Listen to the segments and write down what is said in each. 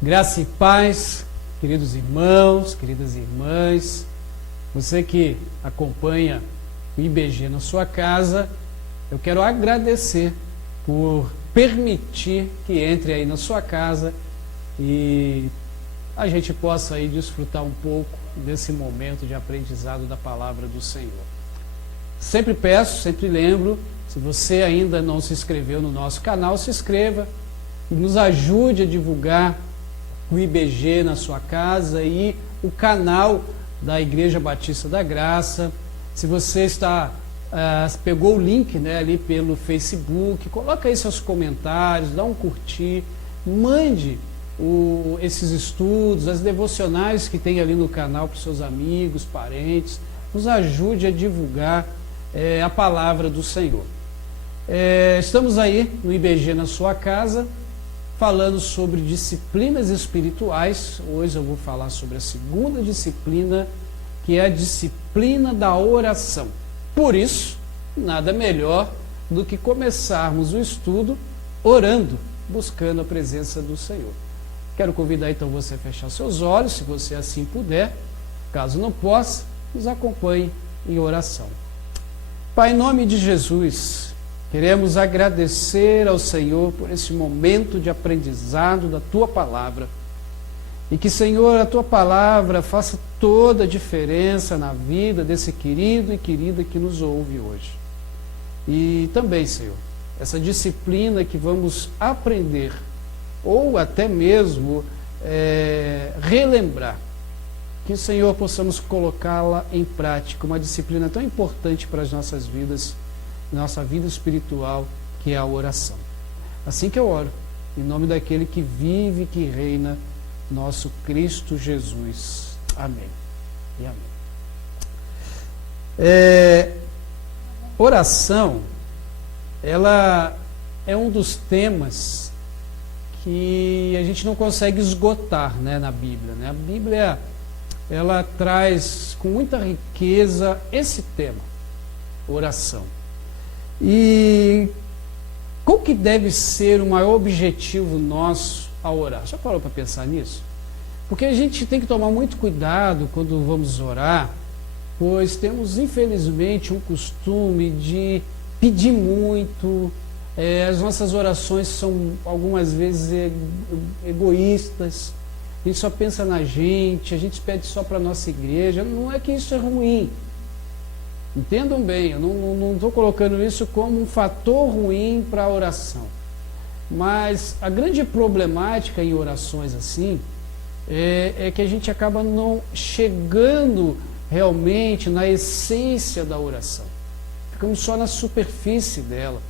Graça e paz, queridos irmãos, queridas irmãs, você que acompanha o IBG na sua casa, eu quero agradecer por permitir que entre aí na sua casa e a gente possa aí desfrutar um pouco desse momento de aprendizado da palavra do Senhor. Sempre peço, sempre lembro, se você ainda não se inscreveu no nosso canal, se inscreva e nos ajude a divulgar o IBG na sua casa e o canal da Igreja Batista da Graça. Se você pegou o link, ali pelo Facebook, coloca aí seus comentários, dá um curtir, mande esses estudos, as devocionais que tem ali no canal para os seus amigos, parentes, nos ajude a divulgar a palavra do Senhor. Estamos aí no IBG na sua casa, falando sobre disciplinas espirituais. Hoje eu vou falar sobre a segunda disciplina, que é a disciplina da oração. Por isso, nada melhor do que começarmos o estudo orando, buscando a presença do Senhor. Quero convidar então você a fechar seus olhos, se você assim puder. Caso não possa, nos acompanhe em oração. Pai, em nome de Jesus, queremos agradecer ao Senhor por esse momento de aprendizado da Tua Palavra. E que, Senhor, a Tua Palavra faça toda a diferença na vida desse querido e querida que nos ouve hoje. E também, Senhor, essa disciplina que vamos aprender, ou até mesmo relembrar, que, Senhor, possamos colocá-la em prática, uma disciplina tão importante para as nossas vidas, nossa vida espiritual, que é a oração. Assim que eu oro, em nome daquele que vive e que reina, nosso Cristo Jesus. Amém e amém. Oração, ela é um dos temas que a gente não consegue esgotar, na Bíblia. A Bíblia, ela traz com muita riqueza esse tema, oração. E qual que deve ser o maior objetivo nosso ao orar? Já parou para pensar nisso? Porque a gente tem que tomar muito cuidado quando vamos orar, pois temos infelizmente um costume de pedir muito, as nossas orações são algumas vezes egoístas, a gente só pensa na gente, a gente pede só para a nossa igreja. Não é que isso é ruim. Entendam bem, eu não estou colocando isso como um fator ruim para a oração. Mas a grande problemática em orações assim é que a gente acaba não chegando realmente na essência da oração. Ficamos só na superfície dela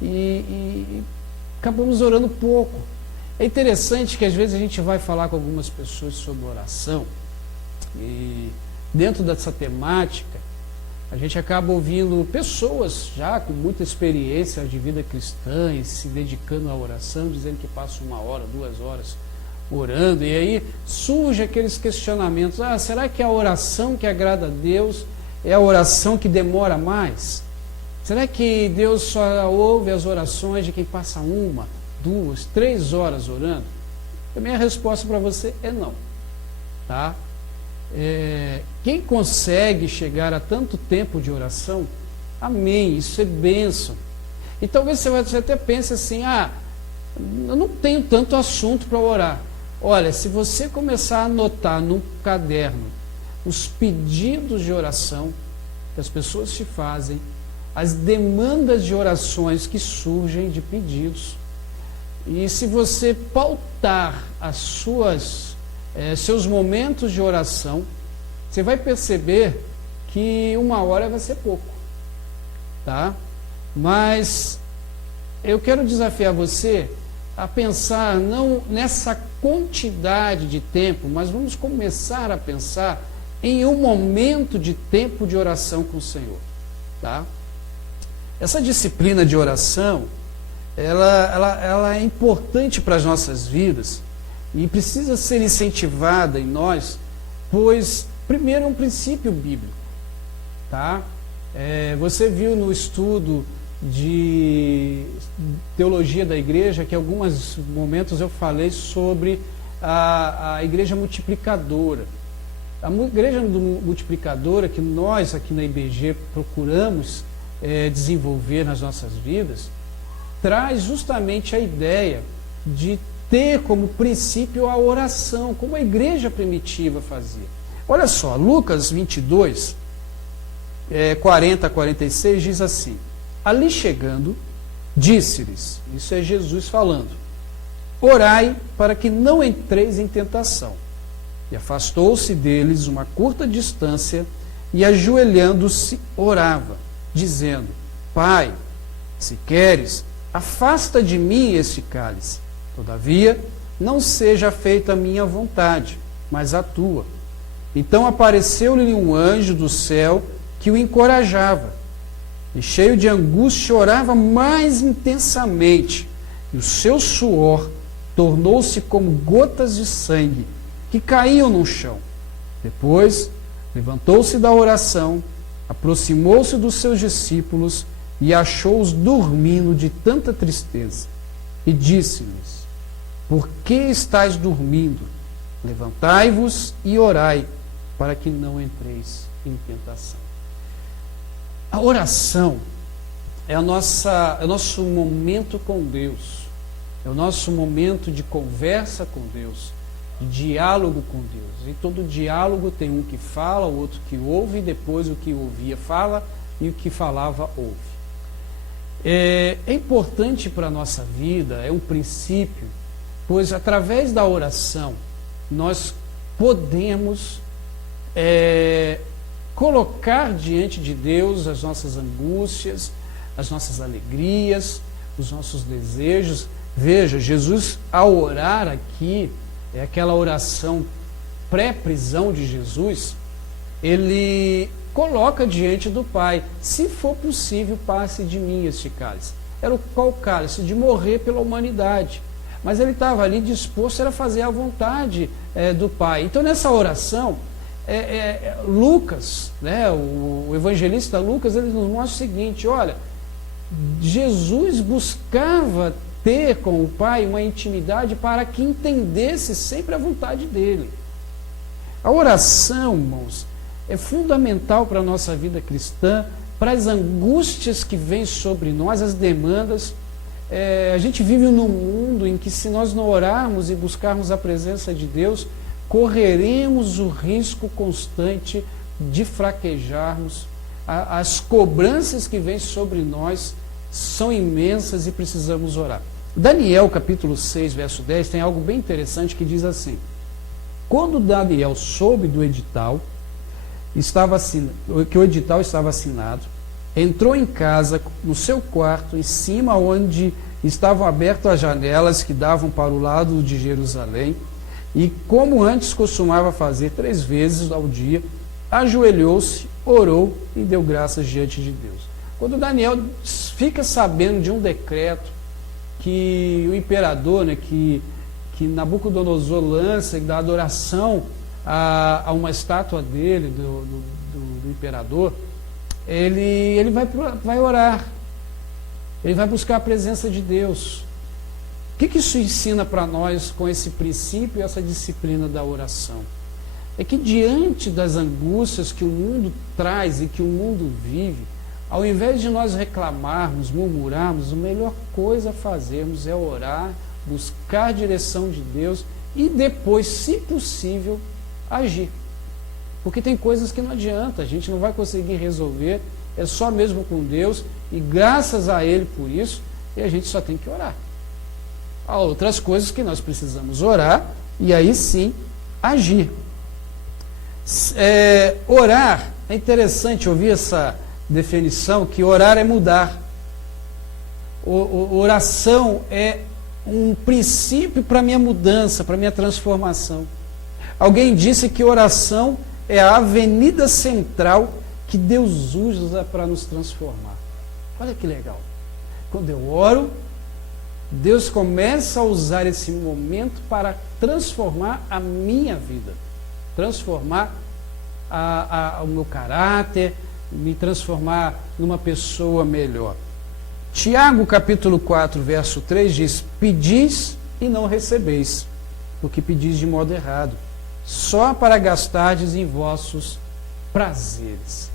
e acabamos orando pouco. É interessante que às vezes a gente vai falar com algumas pessoas sobre oração e dentro dessa temática a gente acaba ouvindo pessoas já com muita experiência de vida cristã e se dedicando à oração, dizendo que passa 1 hora, 2 horas orando, e aí surge aqueles questionamentos: será que a oração que agrada a Deus é a oração que demora mais? Será que Deus só ouve as orações de quem passa 1, 2, 3 horas orando? A minha resposta para você é não, tá? Quem consegue chegar a tanto tempo de oração, amém, isso é bênção. E talvez você até pense assim: eu não tenho tanto assunto para orar. Olha, se você começar a anotar no caderno os pedidos de oração que as pessoas te fazem, as demandas de orações que surgem de pedidos, e se você pautar seus momentos de oração, você vai perceber que 1 hora vai ser pouco, tá? Mas eu quero desafiar você a pensar não nessa quantidade de tempo, mas vamos começar a pensar em um momento de tempo de oração com o Senhor, tá? Essa disciplina de oração, ela é importante para as nossas vidas e precisa ser incentivada em nós, pois, primeiro, é um princípio bíblico, tá? Você viu no estudo de teologia da igreja que em alguns momentos eu falei sobre a igreja multiplicadora. A igreja multiplicadora que nós aqui na IBG procuramos desenvolver nas nossas vidas, traz justamente a ideia de ter como princípio a oração, como a igreja primitiva fazia. Olha só, Lucas 22, 40 a 46 diz assim: ali chegando, disse-lhes, isso é Jesus falando, orai para que não entreis em tentação. E afastou-se deles uma curta distância e, ajoelhando-se, orava, dizendo: Pai, se queres, afasta de mim este cálice. Todavia, não seja feita a minha vontade, mas a tua. Então apareceu-lhe um anjo do céu que o encorajava. E cheio de angústia, orava mais intensamente, e o seu suor tornou-se como gotas de sangue que caíam no chão. Depois, levantou-se da oração, aproximou-se dos seus discípulos e achou-os dormindo de tanta tristeza. E disse-lhes: Por que estáis dormindo? Levantai-vos e orai, para que não entreis em tentação. A oração é o nosso momento com Deus, é o nosso momento de conversa com Deus, de diálogo com Deus. E todo diálogo tem um que fala, o outro que ouve, e depois o que ouvia fala e o que falava ouve. É importante para a nossa vida, é um princípio, pois através da oração nós podemos colocar diante de Deus as nossas angústias, as nossas alegrias, os nossos desejos. Veja, Jesus, ao orar aqui, é aquela oração pré-prisão de Jesus, ele coloca diante do Pai: se for possível, passe de mim este cálice. Era qual cálice? De morrer pela humanidade. Mas ele estava ali disposto a fazer a vontade do Pai. Então, nessa oração, Lucas, né, o evangelista Lucas, ele nos mostra o seguinte: olha, Jesus buscava ter com o Pai uma intimidade para que entendesse sempre a vontade dele. A oração, irmãos, é fundamental para a nossa vida cristã, para as angústias que vêm sobre nós, as demandas. A gente vive num mundo em que, se nós não orarmos e buscarmos a presença de Deus, correremos o risco constante de fraquejarmos. As cobranças que vêm sobre nós são imensas e precisamos orar. Daniel, capítulo 6, verso 10, tem algo bem interessante que diz assim: quando Daniel soube do edital, que o edital estava assinado, entrou em casa, no seu quarto, em cima onde estavam abertas as janelas que davam para o lado de Jerusalém, e, como antes costumava fazer 3 vezes ao dia, ajoelhou-se, orou e deu graças diante de Deus. Quando Daniel fica sabendo de um decreto que o imperador, né, que Nabucodonosor lança, da adoração a uma estátua dele, do imperador, ele vai orar, ele vai buscar a presença de Deus. O que isso ensina para nós com esse princípio e essa disciplina da oração? É que, diante das angústias que o mundo traz e que o mundo vive, ao invés de nós reclamarmos, murmurarmos, a melhor coisa a fazermos é orar, buscar a direção de Deus e depois, se possível, agir. Porque tem coisas que não adianta, a gente não vai conseguir resolver, é só mesmo com Deus, e graças a Ele por isso, e a gente só tem que orar. Há outras coisas que nós precisamos orar e aí sim agir. Orar, é interessante ouvir essa definição, que orar é mudar. Oração é um princípio para a minha mudança, para a minha transformação. Alguém disse que oração é a avenida central que Deus usa para nos transformar. Olha que legal. Quando eu oro, Deus começa a usar esse momento para transformar a minha vida, transformar o meu caráter, me transformar numa pessoa melhor. Tiago, capítulo 4, verso 3 diz: pedis e não recebeis, porque pedis de modo errado, só para gastardes em vossos prazeres.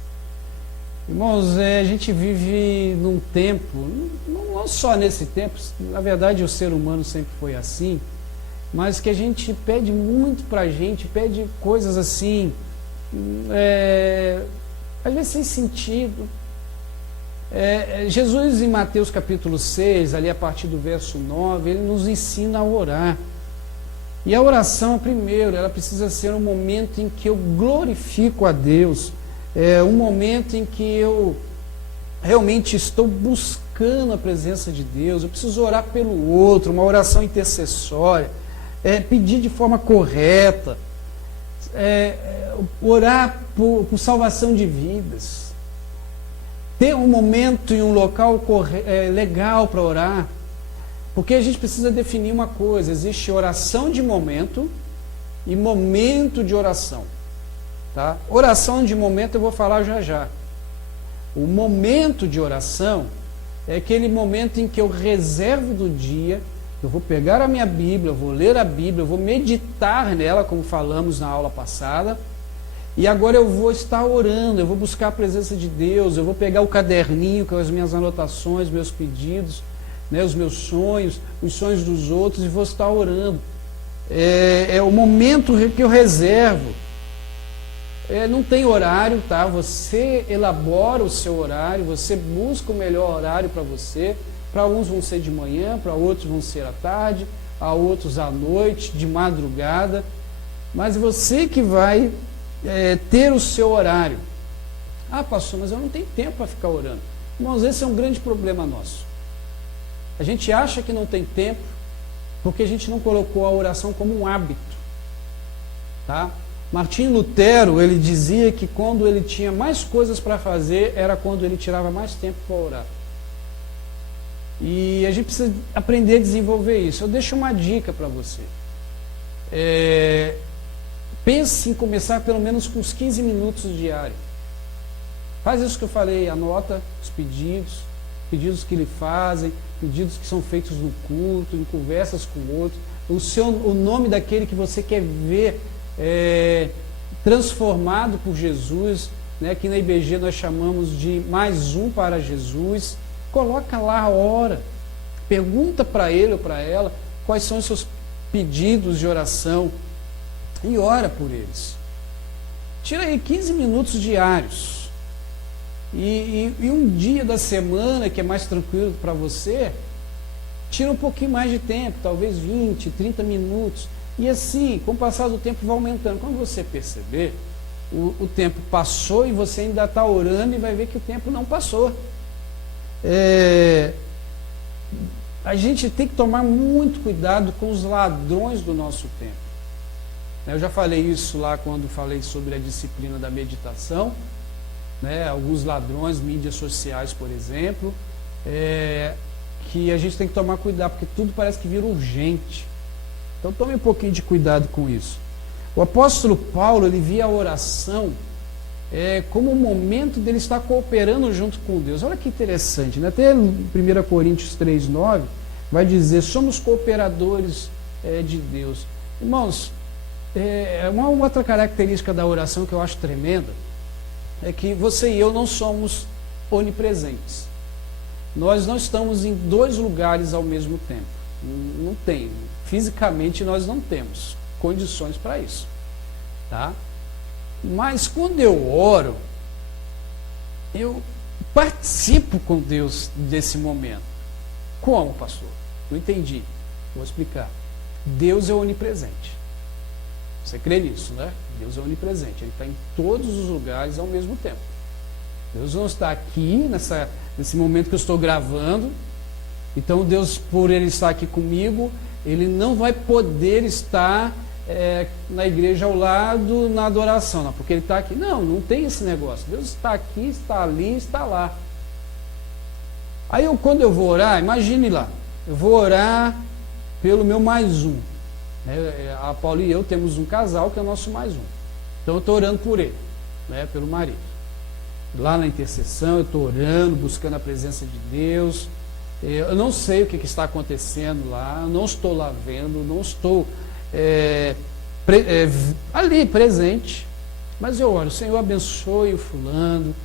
Irmãos, a gente vive num tempo, não só nesse tempo, na verdade o ser humano sempre foi assim, mas que a gente pede muito para a gente, pede coisas assim, às vezes sem sentido. Jesus em Mateus capítulo 6, ali a partir do verso 9, ele nos ensina a orar. E a oração, primeiro, ela precisa ser um momento em que eu glorifico a Deus, um momento em que eu realmente estou buscando a presença de Deus, eu preciso orar pelo outro, uma oração intercessória, pedir de forma correta, orar por salvação de vidas, ter um momento e um local legal para orar, porque a gente precisa definir uma coisa: existe oração de momento e momento de oração. Tá? Oração de momento eu vou falar já já. O momento de oração é aquele momento em que eu reservo do dia, eu vou pegar a minha Bíblia, eu vou ler a Bíblia, eu vou meditar nela, como falamos na aula passada, e agora eu vou estar orando, eu vou buscar a presença de Deus, eu vou pegar o caderninho com as minhas anotações, meus pedidos, né, os meus sonhos, os sonhos dos outros, e vou estar orando. É o momento que eu reservo. Não tem horário, tá? Você elabora o seu horário, você busca o melhor horário para você. Para uns vão ser de manhã, para outros vão ser à tarde, a outros à noite, de madrugada. Mas você que vai ter o seu horário. Ah, pastor, mas eu não tenho tempo para ficar orando. Irmãos, esse é um grande problema nosso. A gente acha que não tem tempo porque a gente não colocou a oração como um hábito. Tá? Martinho Lutero, ele dizia que quando ele tinha mais coisas para fazer, era quando ele tirava mais tempo para orar. E a gente precisa aprender a desenvolver isso. Eu deixo uma dica para você. Pense em começar pelo menos com uns 15 minutos diário. Faz isso que eu falei, anota os pedidos que lhe fazem, pedidos que são feitos no culto, em conversas com outros, o nome daquele que você quer ver transformado por Jesus, né? Que na IBG nós chamamos de mais um para Jesus. Coloca lá a hora, pergunta para ele ou para ela quais são os seus pedidos de oração e ora por eles. Tira aí 15 minutos diários. E um dia da semana que é mais tranquilo para você, tira um pouquinho mais de tempo, talvez 20, 30 minutos. E assim, com o passar do tempo vai aumentando. Quando você perceber, o tempo passou e você ainda está orando e vai ver que o tempo não passou. A gente tem que tomar muito cuidado com os ladrões do nosso tempo. Eu já falei isso lá quando falei sobre a disciplina da meditação. Alguns ladrões, mídias sociais, por exemplo, que a gente tem que tomar cuidado, porque tudo parece que vira urgente. Então tome um pouquinho de cuidado com isso. O apóstolo Paulo, ele via a oração como um momento dele estar cooperando junto com Deus. Olha que interessante, né? Até 1 Coríntios 3,9 vai dizer: somos cooperadores de Deus. Irmãos, uma outra característica da oração que eu acho tremenda é que você e eu não somos onipresentes. Nós não estamos em dois lugares ao mesmo tempo. Não tem. Fisicamente nós não temos condições para isso. Tá? Mas quando eu oro, eu participo com Deus desse momento. Como, pastor? Não entendi. Vou explicar. Deus é onipresente. Você crê nisso, né? Deus é onipresente. Ele está em todos os lugares ao mesmo tempo. Deus não está aqui nesse momento que eu estou gravando. Então Deus, por Ele estar aqui comigo, Ele não vai poder estar na igreja ao lado, na adoração, não, porque Ele está aqui. Não tem esse negócio. Deus está aqui, está ali, está lá. Aí quando eu vou orar, imagine lá, eu vou orar pelo meu mais um. A Paula e eu temos um casal que é o nosso mais um. Então eu estou orando por ele, pelo marido. Lá na intercessão eu estou orando, buscando a presença de Deus. Eu não sei o que está acontecendo lá, não estou lá vendo, não estou ali presente, mas eu oro, Senhor, abençoe o fulano,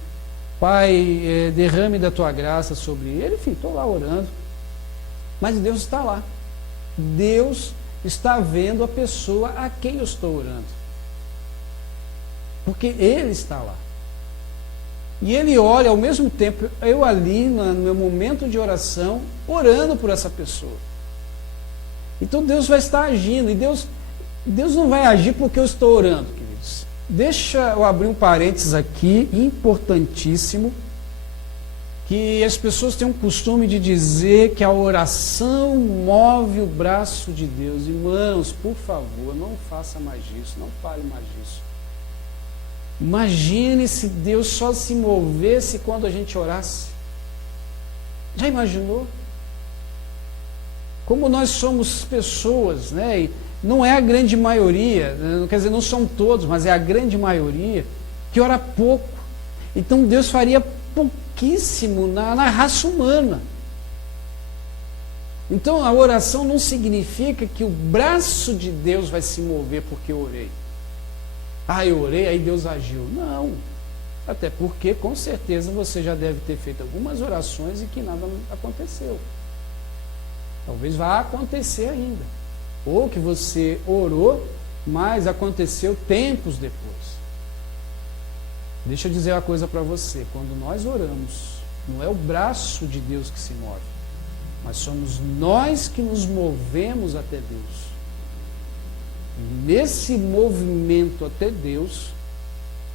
Pai, derrame da tua graça sobre ele. Enfim, estou lá orando, mas Deus está lá. Deus está vendo a pessoa a quem eu estou orando, porque Ele está lá. E Ele olha ao mesmo tempo, eu ali no meu momento de oração, orando por essa pessoa. Então Deus vai estar agindo, e Deus não vai agir porque eu estou orando, queridos. Deixa eu abrir um parênteses aqui, importantíssimo, que as pessoas têm um costume de dizer que a oração move o braço de Deus. Irmãos, por favor, não faça mais isso, não fale mais disso. Imagine se Deus só se movesse quando a gente orasse. Já imaginou? Como nós somos pessoas, né? E não é a grande maioria, quer dizer, não são todos, mas é a grande maioria que ora pouco. Então Deus faria pouquíssimo na raça humana. Então a oração não significa que o braço de Deus vai se mover porque eu orei. Eu orei, aí Deus agiu. Não. Até porque, com certeza, você já deve ter feito algumas orações e que nada aconteceu. Talvez vá acontecer ainda. Ou que você orou, mas aconteceu tempos depois. Deixa eu dizer uma coisa para você. Quando nós oramos, não é o braço de Deus que se move, mas somos nós que nos movemos até Deus. Nesse movimento até Deus,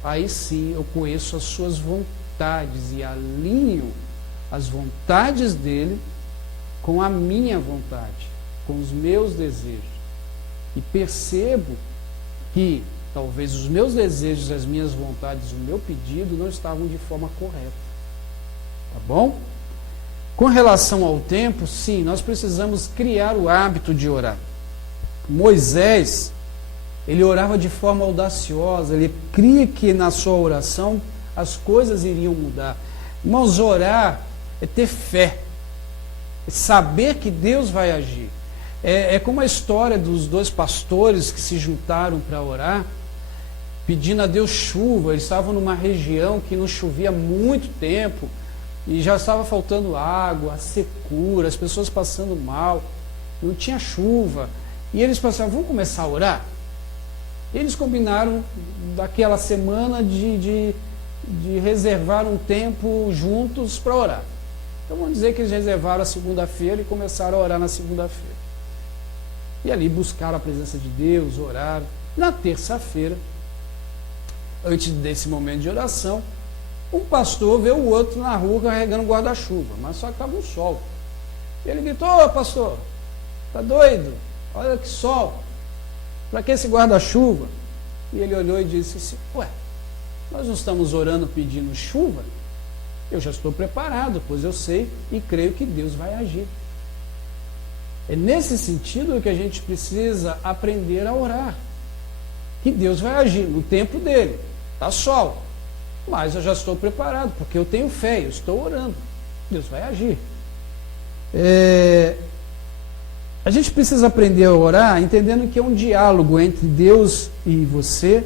aí sim eu conheço as suas vontades e alinho as vontades dele com a minha vontade, com os meus desejos. E percebo que talvez os meus desejos, as minhas vontades, o meu pedido não estavam de forma correta. Tá bom? Com relação ao tempo, sim, nós precisamos criar o hábito de orar. Moisés, ele orava de forma audaciosa, ele cria que na sua oração as coisas iriam mudar. Irmãos, orar é ter fé, é saber que Deus vai agir. É como a história dos dois pastores que se juntaram para orar, pedindo a Deus chuva. Eles estavam numa região que não chovia há muito tempo, e já estava faltando água, secura, as pessoas passando mal, não tinha chuva. E eles pensaram, vamos começar a orar? Eles combinaram daquela semana de reservar um tempo juntos para orar. Então vamos dizer que eles reservaram a segunda-feira e começaram a orar na segunda-feira. E ali buscaram a presença de Deus, oraram. Na terça-feira, antes desse momento de oração, um pastor vê o outro na rua carregando guarda-chuva, mas só que estava um sol. E ele gritou, ô pastor, tá doido? Olha que sol, para que esse guarda-chuva? E ele olhou e disse assim, nós não estamos orando pedindo chuva? Eu já estou preparado, pois eu sei e creio que Deus vai agir. É nesse sentido que a gente precisa aprender a orar, que Deus vai agir no tempo dele. Está sol, mas eu já estou preparado, porque eu tenho fé, eu estou orando, Deus vai agir. A gente precisa aprender a orar entendendo que é um diálogo entre Deus e você.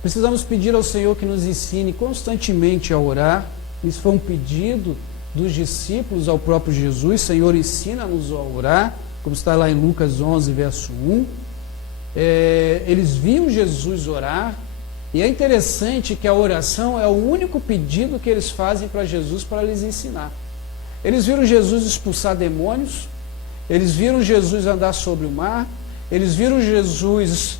Precisamos pedir ao Senhor que nos ensine constantemente a orar. Isso foi um pedido dos discípulos ao próprio Jesus. Senhor, ensina-nos a orar, como está lá em Lucas 11, verso 1. Eles viam Jesus orar, e é interessante que a oração é o único pedido que eles fazem para Jesus para lhes ensinar. Eles viram Jesus expulsar demônios, eles viram Jesus andar sobre o mar, eles viram Jesus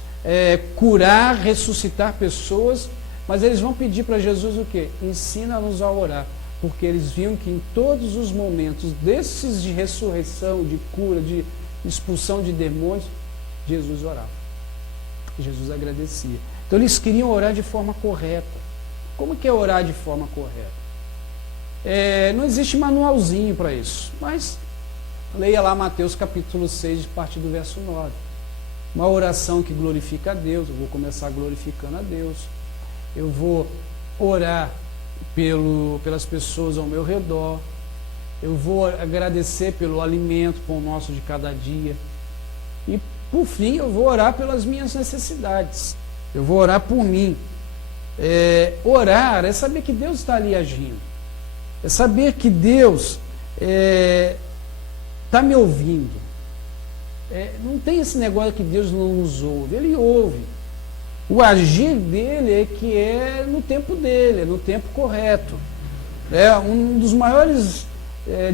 curar, ressuscitar pessoas, mas eles vão pedir para Jesus o quê? Ensina-nos a orar, porque eles viam que em todos os momentos desses de ressurreição, de cura, de expulsão de demônios, Jesus orava. Jesus agradecia. Então eles queriam orar de forma correta. Como que é orar de forma correta? Não existe manualzinho para isso, mas leia lá Mateus capítulo 6, a partir do verso 9. Uma oração que glorifica a Deus. Eu vou começar glorificando a Deus. Eu vou orar pelas pessoas ao meu redor. Eu vou agradecer pelo alimento, pão nosso de cada dia. E Por fim, eu vou orar pelas minhas necessidades. Eu vou orar por mim. Orar é saber que Deus está ali agindo. É saber que Deus está me ouvindo. Não tem esse negócio que Deus não nos ouve. Ele ouve. O agir dele é no tempo dele, é no tempo correto. Um dos maiores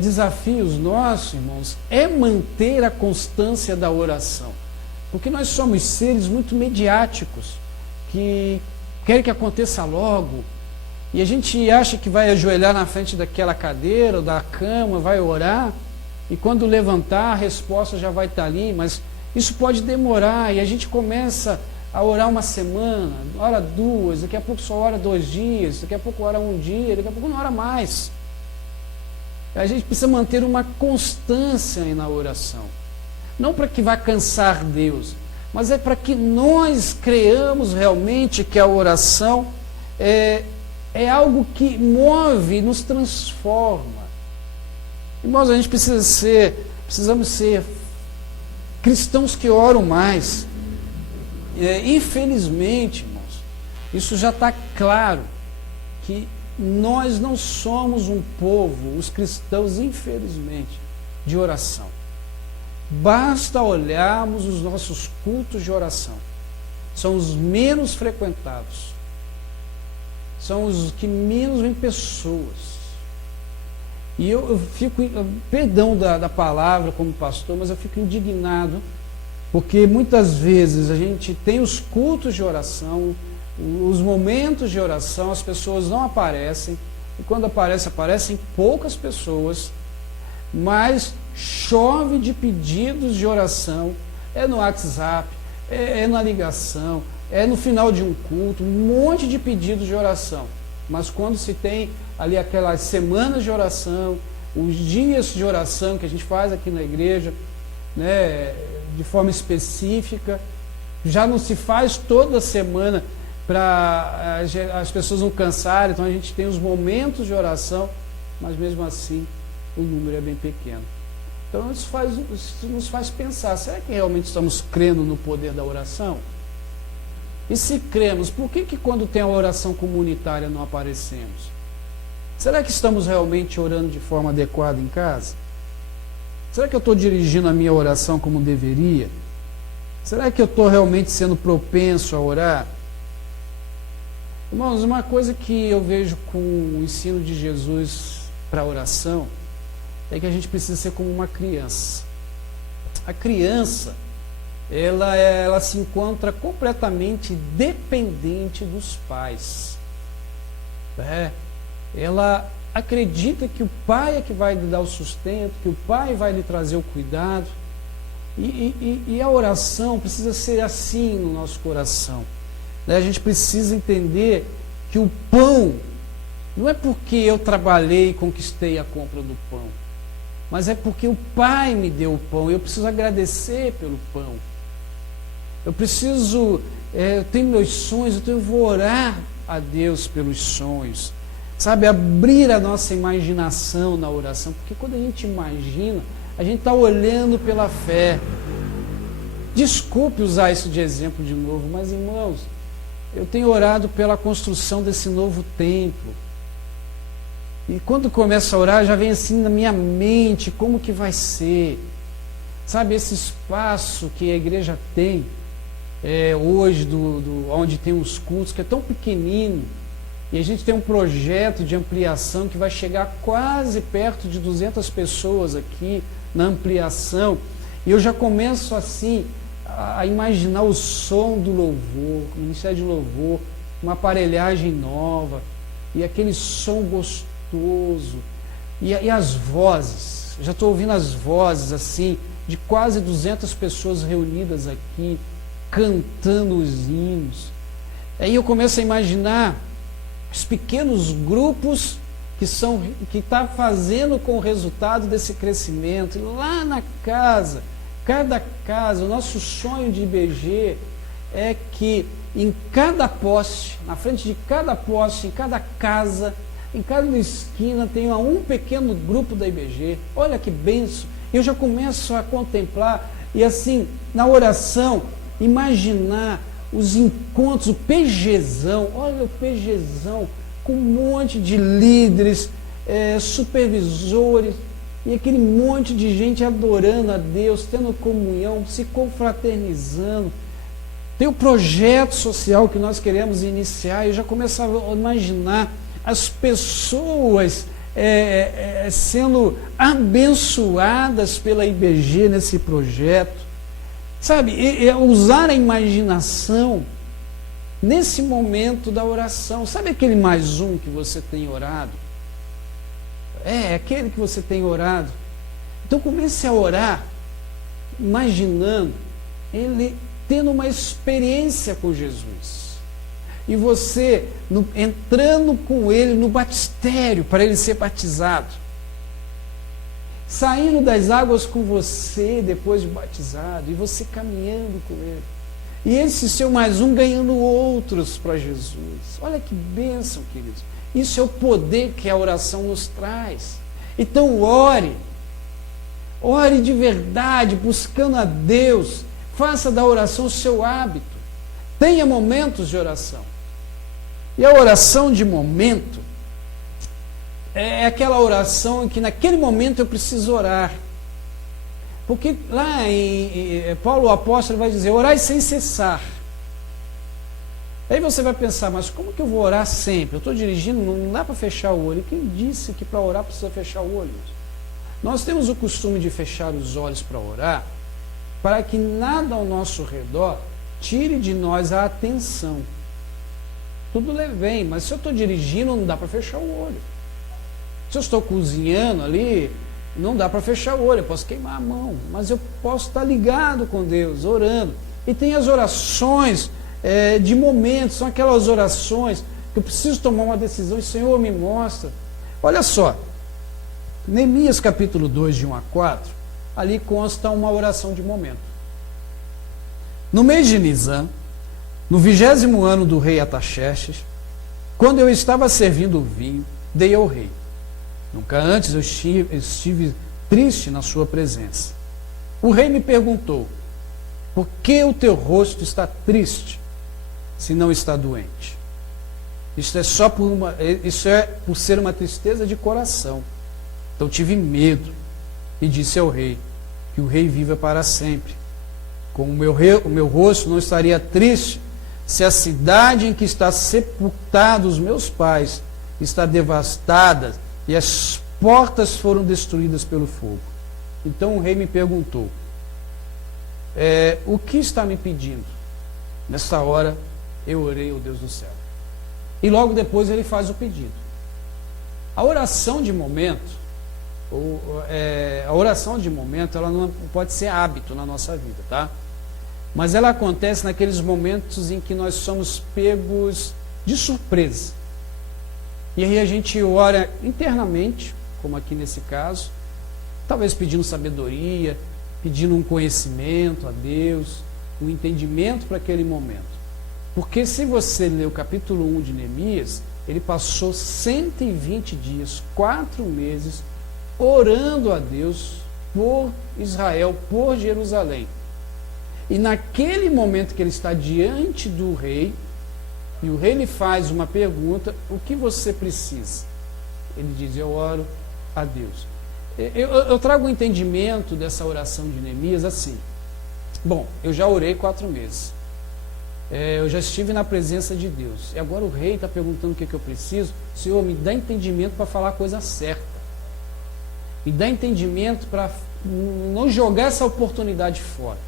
desafios nossos, irmãos, é manter a constância da oração. Porque nós somos seres muito mediáticos, que querem que aconteça logo. E a gente acha que vai ajoelhar na frente daquela cadeira ou da cama, vai orar, e quando levantar a resposta já vai estar ali, mas isso pode demorar, e a gente começa a orar uma semana, ora 2, daqui a pouco só ora 2 dias, daqui a pouco ora 1 dia, daqui a pouco não ora mais. A gente precisa manter uma constância na oração. Não para que vá cansar Deus, mas é para que nós creamos realmente que a oração é algo que move, nos transforma. Irmãos, a gente precisamos ser cristãos que oram mais. Infelizmente, irmãos, isso já está claro, que nós não somos um povo, os cristãos, infelizmente, de oração. Basta olharmos os nossos cultos de oração. São os menos frequentados. São os que menos vêm pessoas. E eu fico, perdão da palavra como pastor, mas eu fico indignado, porque muitas vezes a gente tem os cultos de oração, os momentos de oração, as pessoas não aparecem, e quando aparecem poucas pessoas, mas chove de pedidos de oração, no WhatsApp, na ligação, no final de um culto, um monte de pedidos de oração. Mas quando se tem ali aquelas semanas de oração, os dias de oração que a gente faz aqui na igreja, né, de forma específica, já não se faz toda semana para as pessoas não cansarem, então a gente tem os momentos de oração, mas mesmo assim o número é bem pequeno. Então isso nos faz pensar, será que realmente estamos crendo no poder da oração? E se cremos, por que quando tem a oração comunitária não aparecemos? Será que estamos realmente orando de forma adequada em casa? Será que eu estou dirigindo a minha oração como deveria? Será que eu estou realmente sendo propenso a orar? Irmãos, uma coisa que eu vejo com o ensino de Jesus para a oração é que a gente precisa ser como uma criança. A criança, ela se encontra completamente dependente dos pais. Ela acredita que o pai é que vai lhe dar o sustento, que o pai vai lhe trazer o cuidado. E a oração precisa ser assim no nosso coração. A gente precisa entender que o pão não é porque eu trabalhei e conquistei a compra do pão, mas é porque o Pai me deu o pão. Eu preciso agradecer pelo pão. Eu tenho meus sonhos, então eu vou orar a Deus pelos sonhos. Sabe, abrir a nossa imaginação na oração, porque quando a gente imagina, a gente está olhando pela fé. Desculpe usar isso de exemplo de novo, mas irmãos, eu tenho orado pela construção desse novo templo. E quando começo a orar, já vem assim na minha mente, como que vai ser? Sabe, esse espaço que a igreja tem hoje, onde tem os cultos, que é tão pequenino, e a gente tem um projeto de ampliação que vai chegar quase perto de 200 pessoas aqui na ampliação, e eu já começo assim a imaginar o som do louvor, o ministério de louvor, uma aparelhagem nova, e aquele som gostoso, e as vozes, já estou ouvindo as vozes assim, de quase 200 pessoas reunidas aqui, cantando os hinos. Aí eu começo a imaginar os pequenos grupos que está fazendo com o resultado desse crescimento, e lá na casa, cada casa, o nosso sonho de IBG é que em cada poste, na frente de cada poste, em cada casa, em cada esquina, tenha um pequeno grupo da IBG. Olha que benção! Eu já começo a contemplar E assim, na oração, imaginar os encontros, o PGzão, olha o PGzão, com um monte de líderes, supervisores, e aquele monte de gente adorando a Deus, tendo comunhão, se confraternizando. Tem o projeto social que nós queremos iniciar, eu já começo a imaginar as pessoas sendo abençoadas pela IBG nesse projeto. Sabe, usar a imaginação nesse momento da oração. Sabe aquele mais um que você tem orado? Aquele que você tem orado. Então comece a orar, imaginando ele tendo uma experiência com Jesus. E você entrando com ele no batistério para ele ser batizado. Saindo das águas com você depois de batizado. E você caminhando com ele. E esse seu mais um ganhando outros para Jesus. Olha que bênção, queridos. Isso é o poder que a oração nos traz. Então ore. Ore de verdade, buscando a Deus. Faça da oração o seu hábito. Tenha momentos de oração. E a oração de momento é aquela oração em que naquele momento eu preciso orar. Porque lá em Paulo o apóstolo vai dizer, orai sem cessar. Aí você vai pensar, mas como que eu vou orar sempre? Eu estou dirigindo, não dá para fechar o olho. Quem disse que para orar precisa fechar o olho? Nós temos o costume de fechar os olhos para orar, para que nada ao nosso redor tire de nós a atenção. Tudo bem, mas se eu estou dirigindo, não dá para fechar o olho. Se eu estou cozinhando ali, não dá para fechar o olho, eu posso queimar a mão, mas eu posso estar ligado com Deus, orando. E tem as orações de momentos, são aquelas orações que eu preciso tomar uma decisão e o Senhor me mostra. Olha só, Neemias capítulo 2, de 1 a 4, ali consta uma oração de momento. No mês de Nisan, no 20º ano do rei Artaxerxes, quando eu estava servindo o vinho, dei ao rei. Nunca antes eu estive triste na sua presença. O rei me perguntou, por que o teu rosto está triste, se não está doente? Isso é por ser uma tristeza de coração. Então tive medo e disse ao rei, que o rei viva para sempre. Como o meu rosto não estaria triste, se a cidade em que está sepultados os meus pais está devastada e as portas foram destruídas pelo fogo. Então o rei me perguntou, o que está me pedindo? Nessa hora eu orei ao Deus do céu. E logo depois ele faz o pedido. A oração de momento, ela não pode ser hábito na nossa vida, tá? Mas ela acontece naqueles momentos em que nós somos pegos de surpresa. E aí a gente ora internamente, como aqui nesse caso, talvez pedindo sabedoria, pedindo um conhecimento a Deus, um entendimento para aquele momento. Porque se você ler o capítulo 1 de Neemias, ele passou 120 dias, 4 meses, orando a Deus por Israel, por Jerusalém. E naquele momento que ele está diante do rei, e o rei lhe faz uma pergunta, o que você precisa? Ele diz, eu oro a Deus. Eu trago o entendimento dessa oração de Neemias assim. Bom, eu já orei 4 meses. Eu já estive na presença de Deus. E agora o rei está perguntando o que eu preciso. Senhor, me dá entendimento para falar a coisa certa. Me dá entendimento para não jogar essa oportunidade fora.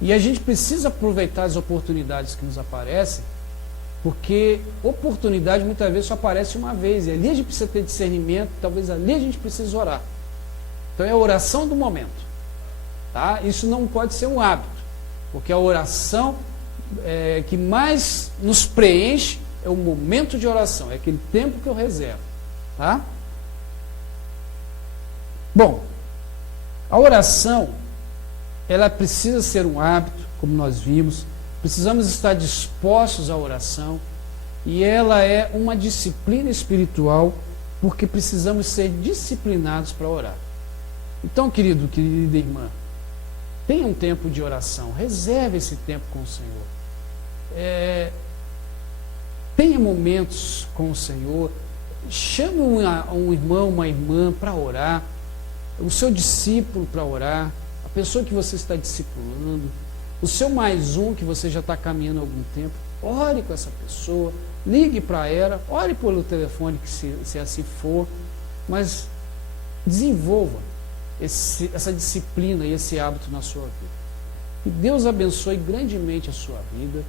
E a gente precisa aproveitar as oportunidades que nos aparecem, porque oportunidade muitas vezes só aparece uma vez, e ali a gente precisa ter discernimento, talvez ali a gente precise orar. Então é a oração do momento. Tá? Isso não pode ser um hábito, porque a oração que mais nos preenche é o momento de oração, é aquele tempo que eu reservo. Tá? Bom, a oração, ela precisa ser um hábito, como nós vimos, precisamos estar dispostos à oração, e ela é uma disciplina espiritual, porque precisamos ser disciplinados para orar. Então, querida irmã, tenha um tempo de oração, reserve esse tempo com o Senhor. Tenha momentos com o Senhor, chame um irmão, uma irmã para orar, o seu discípulo para orar, a pessoa que você está discipulando, o seu mais um que você já está caminhando há algum tempo, ore com essa pessoa, ligue para ela, ore pelo telefone, que se assim for, mas desenvolva essa disciplina e esse hábito na sua vida. Que Deus abençoe grandemente a sua vida,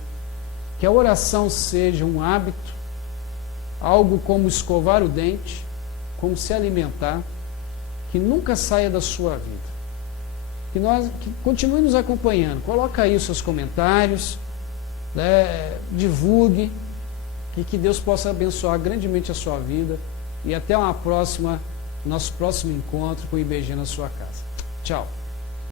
que a oração seja um hábito, algo como escovar o dente, como se alimentar, que nunca saia da sua vida. Que continue nos acompanhando, coloca aí os seus comentários, né, divulgue, que Deus possa abençoar grandemente a sua vida, e até nosso próximo encontro com o IBG na sua casa. Tchau.